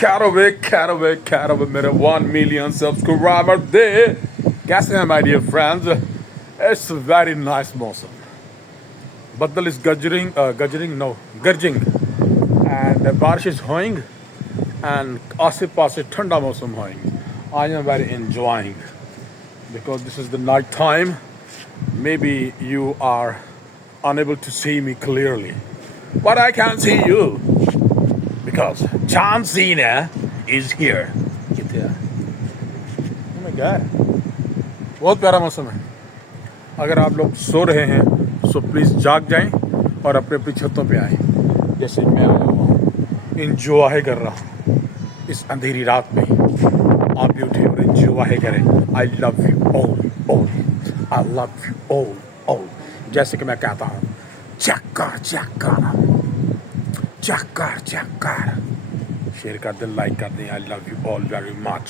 कैरोवे मेरे 1 million subscriber दे। कैसे हैं my dear friends? It's very nice मौसम। बदल इज गरजिंग एंड बारिश इज होइंग एंड आसे पासे ठंडा मौसम होइंग। I am very enjoying because this is the night time. Maybe you are unable to see me clearly, but I can see you because John Cena is here. किथे है? Oh my God! बहुत प्यारा मौसम है। अगर आप लोग सो रहे हैं सो प्लीज़ जाग जाएं और अपने अपनी छतों पे आएं, जैसे मैं आया हुआ हूँ, इंजॉय कर रहा हूँ इस अंधेरी रात में। आप भी उठे और इंजॉय करें। I love you all, I love you all. जैसे कि मैं कहता हूँ, चक्कर शेयर कर दें, लाइक कर दें। I love you all very much.